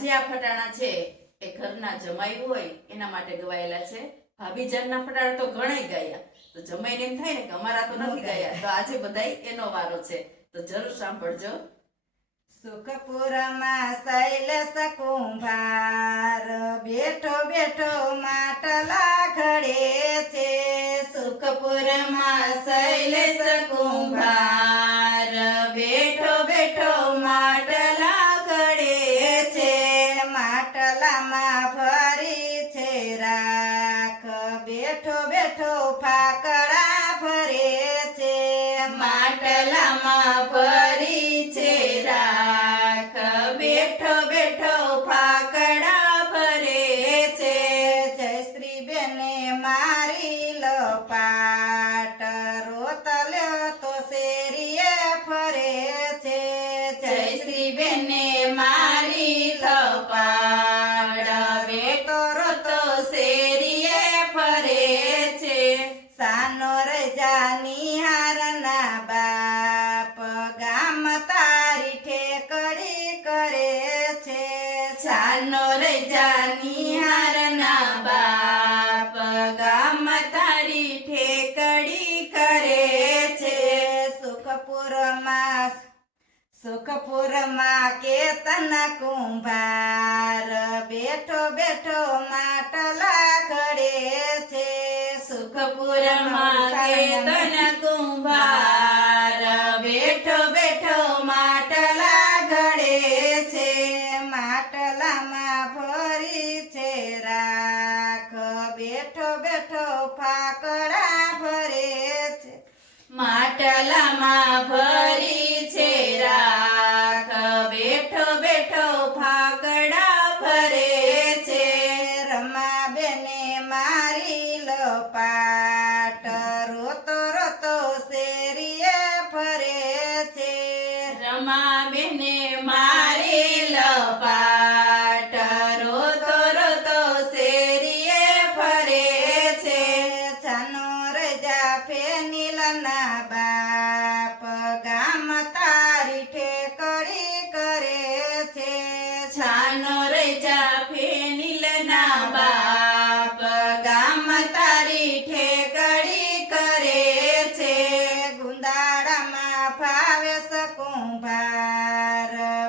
આજે આ ફટાણા છે એ ઘરના જમાઈ હોય એના માટે ગવાયેલા છે. ભાભી જાનના ફટાણા તો ઘણા ગયા. તો જમાઈને એમ થાય ને કે અમારા તો નથી ગયા. તો આજે બધાય એનો વારો છે. તો જરૂર સાંભળજો. સુખપુરમાં શૈલેષ કુંભાર બેઠો બેઠો માટલા ઘડે છે. સુખપુરમાં શૈલેષ કુંભાર. માટલામાં ભરી છે રાખ. બેઠો બેઠો ફાકડા ભરે છે. જય શ્રી બેને મારી લપાટ રોતલ્યો તો શેરીએ ફરે છે. જય શ્રી બેને મારી ચાનો રજા નિહારના બાપ ગામ તારી ઠેકડી કરે છે. સુખપુરમાં સુખપુરમાં કેતન કુંભાર બેઠો બેઠો માટલા ઘડે છે. સુખપુરમાં કેતન કુંભાર માટલામાં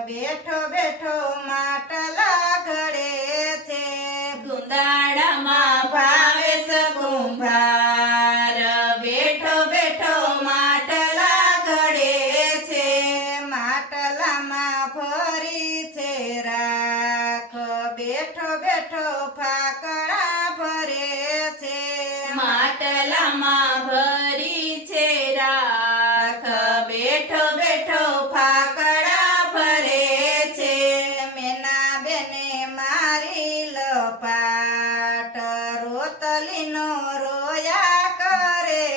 બેઠો બેઠો માટલા ઘડે છે. ગુંદાડામાં માટલામાં ભરી છે રાખ. બેઠો બેઠો ફાકડા ભરે છે. મેના બેને મારી લપાટ. રોતલીનો રોયા કરે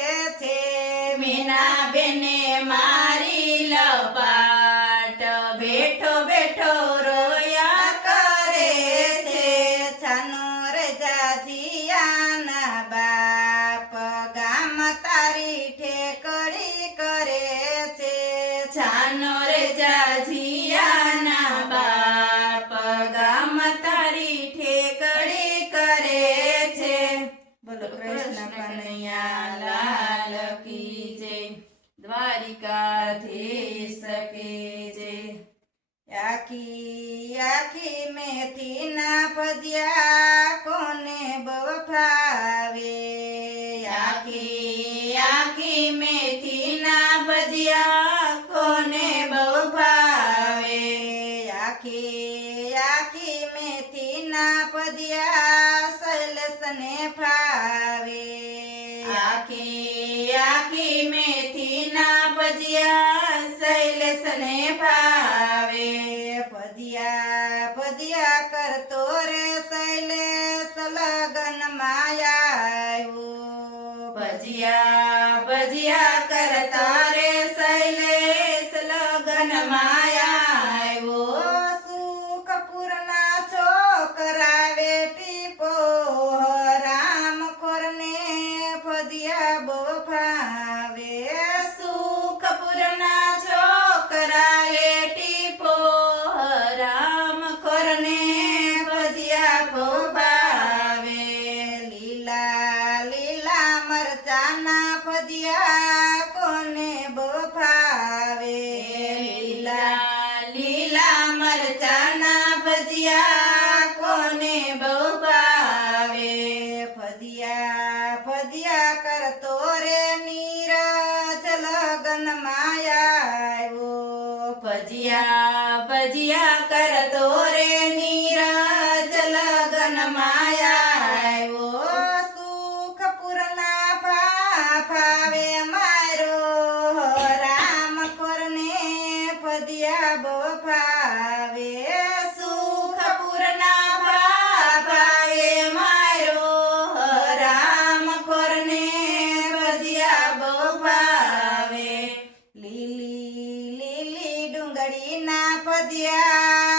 છે. મેના બેને તારી ઠેકડી કરે છે. છાનો રે જાજીયાના બાપ ગામ તારી ઠેકડી કરે છે. બોલો કૃષ્ણ કનૈયા લાલ કી જય. દ્વારિકાધીશ કી જય. આખી આખી મેથી ના ભજ્યા મેથી ના ભજીયા, શૈલેષને ભાવે. ભજીયા ભજીયા કરતો રે શૈલેષ, લગન માયા ભજીયા ભજીયા કરતા તજિયા કરતો રે નીરજ લગન માયા આવ્યો સુખપુરના ફાફાવે મારો. રામ કોરને પદિયા બફા Napadya.